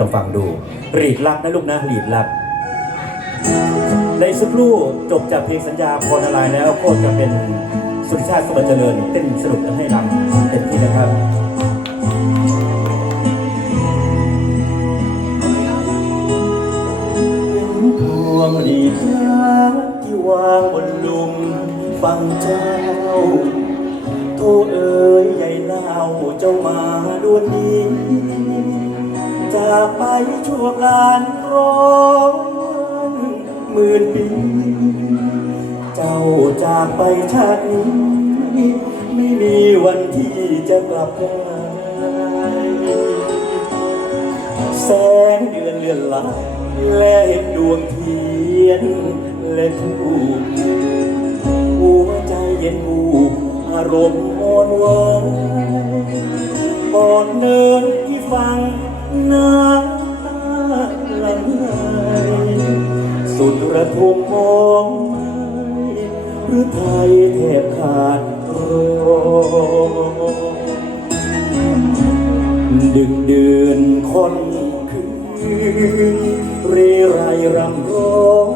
ลองฟังดูรีดลักนะลูกนะรีดลัก ในสักครู่จบจากเพลงสัญญาพรนารายแล้วก็จะเป็นสุริชาติสมบัติเจริญเต้นสนุกกันให้รำเต็มที่นะครับพวงรีดลักที่วางบนลุมฟังเจ้าโทเอ๋ยใหญ่เล่าเจ้ามาดวนดี จากไปชั่วการร้อนหมื่นปี เจ้าจากไปชาตินี้ ไม่มีวันที่จะกลับได้แสงเดือนเลือนลายและเห็นดวงเทียนและทูบหัวใจเย็นวูบอารมณ์อ่อนไหวก่อนเดินที่ฟัง น้ำตาไหลสุดระทมมองหรือไทยแทบขาดรดึกเดือนคนคืนเรไรรำร้อง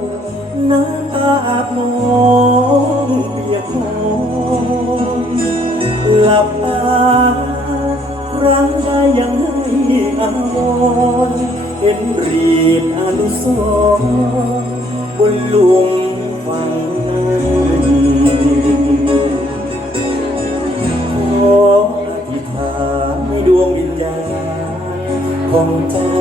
น้ำตาอาบมองเปียกหอมหลับตา รั้งใดยังให้อาวรเห็นรีดอนุสรบนหลุมฝังนั้นขออธิษฐานให้ดวงวิญญาณของเจ้า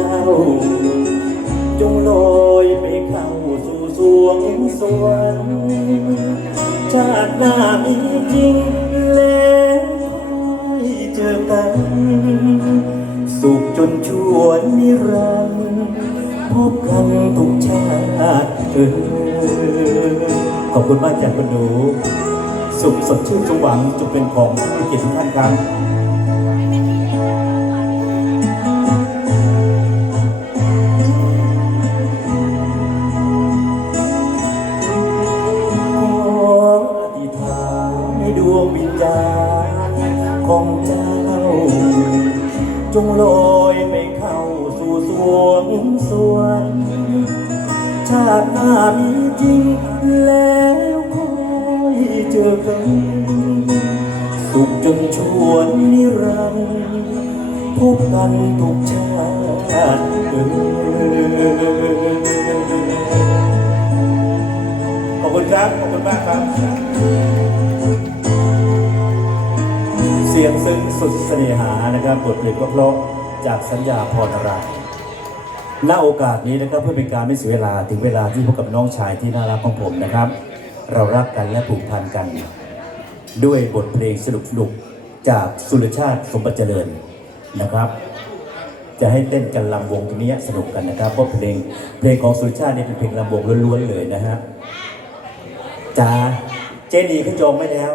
จงลอยไปเข้าสู่สวงสวรรค์ชาติหน้ามีจริง จนชวนนิรันดร์พบกันทุกชาติเออขอบคุณมากจากคุณหนูสุขสดชื่นสมหวังจงเป็นของผู้เกียรติทุกท่านครับขอธิษฐานให้ดวงวิญญาณของเจ้าจงล วงสวรรค์ชาติหน้ามีจริง แล้วคอยเจอกัน สุขจนชวนนิรันดร์พบกันทุกชาติเออขอบคุณครับ ขอบคุณมากครับ เสียงซึ้งสุดเสน่หานะครับ บทเพลงเพราะจากสัญญาพรอะไร ณโอกาสนี้นะครับเพื่อเป็นการไม่เสียเวลาถึงเวลาที่พบกับน้องชายที่น่ารักของผมนะครับ เรารักกันและผูกพันกัน ด้วยบทเพลงสนุกๆจากสุรชาติสมบัติเจริญนะครับ จะให้เต้นกันลำวงตรงนี้สนุกกันนะครับเพราะเพลงเพลงของสุรชาตินี่เป็นเพลงลำวงล้วนๆเลยนะฮะจ้าเจดีเขาจองไว้แล้ว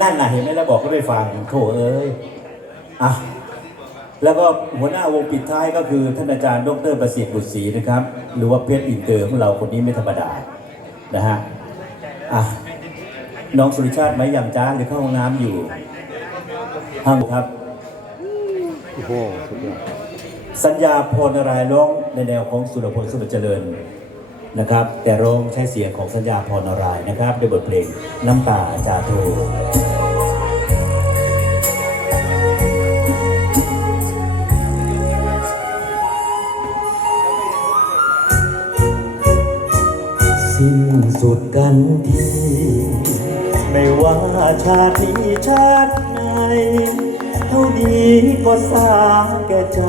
นั่นน่ะเห็นไหมแล้วบอกก็ไม่ฟังโถเอ้ยอะ แล้วก็หัวหน้าวงปิดท้ายก็คือท่านอาจารย์ดรประสิทธิ์บุตรศรีนะครับ หรือว่าเพชรอินเตอร์ของเราคนนี้ไม่ธรรมดานะฮะอะน้องสุริชาติไหมยำจ้าหรือเข้าห้องน้ำอยู่ห้างครับโอ้โหสุดยอดสัญญาพรนารายร้องในแนวของสุรพลสุรเจริญนะครับ แต่ร้องใช้เสียงของสัญญาพรนารายนะครับด้วยบทเพลงน้ำตาจาโท สุดกันที ไม่ว่าชาตินี้ชาติไหนเท่าดีก็สาแก่ใจ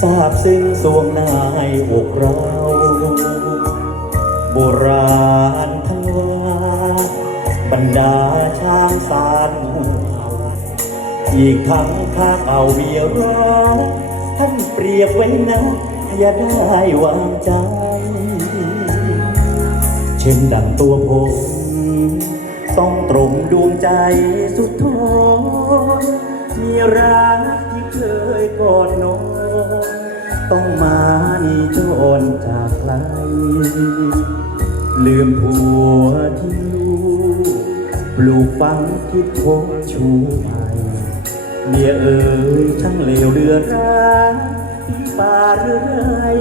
ทราบซึ้งสวงนายอกเรา โบราณทั้งว่า บรรดาช้างสารหูเขาอีกทั้งข้าเอาเวียร้อท่านเปรียบไว้นะ อย่าได้วางใจ ช่นดังตัวผม ต้องตรงดวงใจสุดท้อมีรักที่เคยกอดนอนต้องมานี่จนจากไกลลืมผัวที่อยู่ปลูกฝังคิดพบชูใหม่เมียเอ๋ยช่างเลวเดือดร้ายป่าเรื่อย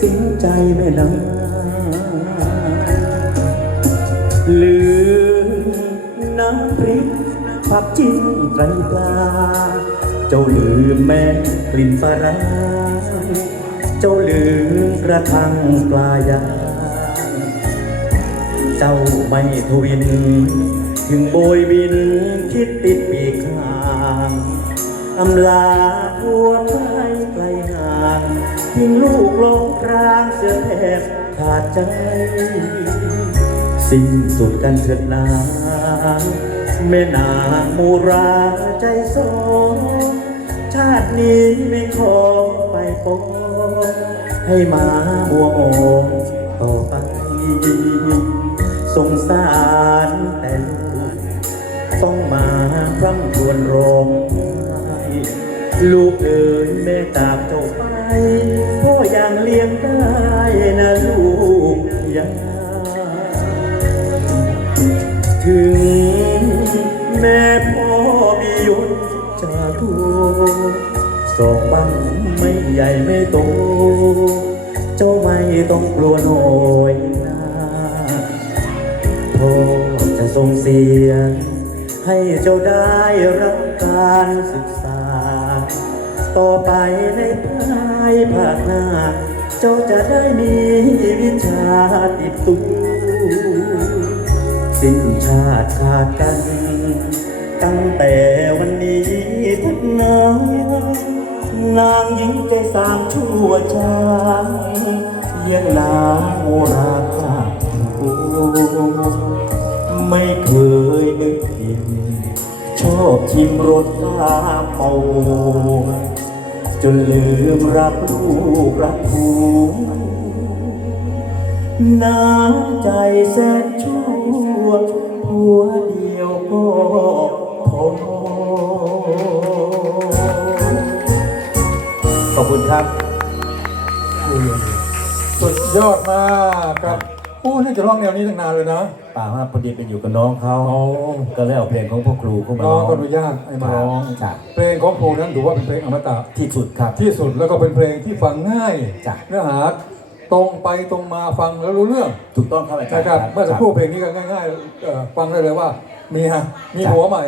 สิ้นใจไม่นาน ลืมน้ำพริกผักจิ้มไตรปลา เจ้าลืมแม่กลิ่นปลาร้าเจ้าลืมกระทั่งปลายางเจ้าไม่ทวิน ถึงโบยบินคิดติดปีกหางอำลาทัวไปไกลห่างทิ้งลูกลงกลางเสือแทบขาดใจ สิ้นสุดกันเถิดนาแม่นางมูราใจสองชาตินี้ไม่ขอไปปองให้มาบัวโองต่อไปสงสารแต่ลูกต้องมาพร่ำครวญร้องไห้ลูกเอ๋ยแม่ตากเจ้าไปพ่อยังเลี้ยงได้นะลูกยา ถึงแม่พ่อมียศจะทูสองบังไม่ใหญ่ไม่โต เจ้าไม่ต้องกลัวหน่อยนะพ่อจะส่งเสียง ให้เจ้าได้รับการศึกษา ต่อไปในภายภาคหน้า เจ้าจะได้มีวิชาติดตัว สิ้นชาติขาดกัน ตั้งแต่วันนี้ทักน้องนางหญิงใจสามชั่วช้างยังนางโมราคาไม่เคยนึกผิดชอบชิมรสข้าเมาจนลืมรักลูกรักผัวน้ำใจแสนชั่ว หัวเดียวก็พอขอบคุณครับสุดยอดมากครับผู้ที่จะร้องแนวนี้ตั้งนานเลยนะป่าว่าพอดีไปอยู่กับน้องเขาอ๋อก็เลยเอาเพลงของพ่อครูเข้ามาน้ร้อองงก็อนุญาตให้มาร้องจ้ะเพลงของครูนั้นถือว่าเป็นเพลงอมตะที่สุดครับที่สุดแล้วก็เป็นเพลงที่ฟังง่ายจ้ะเนื้อหา ตรงไปตรงมาฟังแล้วรู้เรื่องถูกต้องครับอาจารนะย์ครับเมื่อสักครู่เพลงนี้ก็ง่ายๆเอ่อฟังได้เลยว่ามีฮะมีหัวใหม่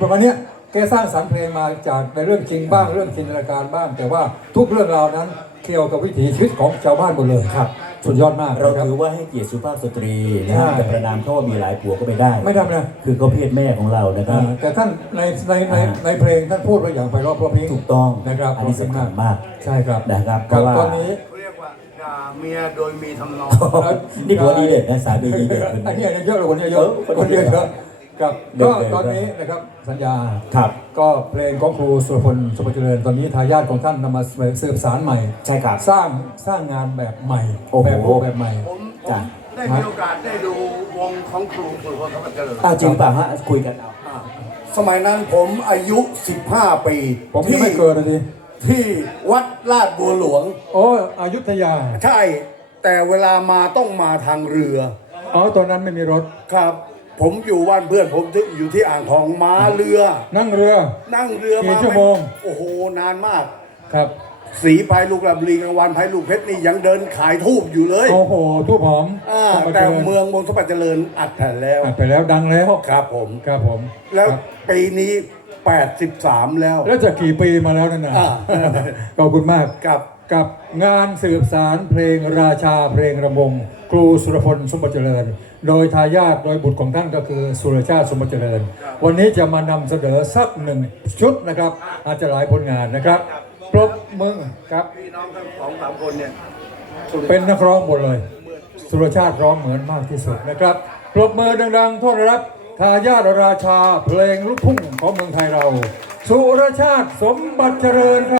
ประมาณเนี้ยแกสร้างสรรค์เพลงมาจากในเรื่องจริงบ้างเรื่องจินตนาการบ้าง แต่ว่าทุกเรื่องราวนั้นเกี่ยวกับวิถีชีวิตของชาวบ้านหมดเลยครับสุดยอดมากเรานะครับถือว่าให้เกียรติสุภาพสตรีนะใช่แต่ประนามเขาว่ามีหลายผัวก็ไม่ได้ ไม่ทำนะคือเขาเพศแม่ของเรานะครับอ่าแต่ท่านในในในอ่าในเพลงท่านพูดไว้อย่างไพเราะเพราะพริ้งถูกต้องนะครับอันนี้สำคัญมากใช่ครับนะครับเพครับราะว่าตอนนี้ เขาเรียกว่าด่าเมียโดยมีทำนอง นี่ผัวดีเด็ดนะสามีดีเด็ดคนอันนี้นี้อันนี้เยอะเลยคนนี้เยอะเออคนนี้เยอะครับเดิก็นๆตอนนี้นะครับสัญญาครับก็เพลงของครูสุรพลสุภเจริญตอนนี้ทายาทของท่านนำมาสืบสารใหม่ ใช่ครับสร้างสร้างงานแบบใหม่โอ้โหแบบรูปแบบใหม่ผมผจ้ะมได้มีโอกาสได้ดูวงของครูสุรพลธรรมเจริญอ้าวจริงเปล่าฮะคุยกันเอาอ่าสมัยนั้นผมอายุ 15 ปี ผมยังที่ไม่เกิดเลย ทีที่วัดลาดบัวหลวง โอ้อยุธยา ใช่ แต่เวลามาต้องมาทางเรือ อ๋อตอนนั้นไม่มีรถ ครับ ผมอยู่บ้านเพื่อนผมที่อยู่ที่อ่างทองมาเรือ นั่งเรือ นั่งเรือกี่มาชั่วโมง โอ้โห นานมาก ครับ สีพายลูกลำลีกลางวันพายลูกเพชรนี่ยังเดินขายทูบอยู่เลยโอ้โหทูบหอมอ่าธรรมแต่เจริญเมืองวงสมบัติเจริญอัดแผ่นแล้วอัดไปแล้วดังแล้ว ครับผม ครับผมแล้วครับปีนี้ 83 แล้ว แล้วจะกี่ปีมาแล้วนั่นนะอ่า ขอบคุณมากกับกับงานสืบสารเพลงราชาเพลงระมง ครูสุรพลสมบัติเจริญ โดยทายาทโดยบุตรของท่านก็คือสุรชาติสมบัติเจริญ วันนี้จะมานำเสนอสักหนึ่งชุดนะครับ อาจจะหลายผลงานนะครับปรบมือครับ พี่น้องทั้งสองสามคนเนี่ยเป็นนักร้องหมดเลย สุรชาติร้องเหมือนมากที่สุดนะครับปรบมือดังๆต้อนรับทายาทราชาเพลงลูกทุ่งของเมืองไทยเรา สุรชาติสมบัติเจริญครับ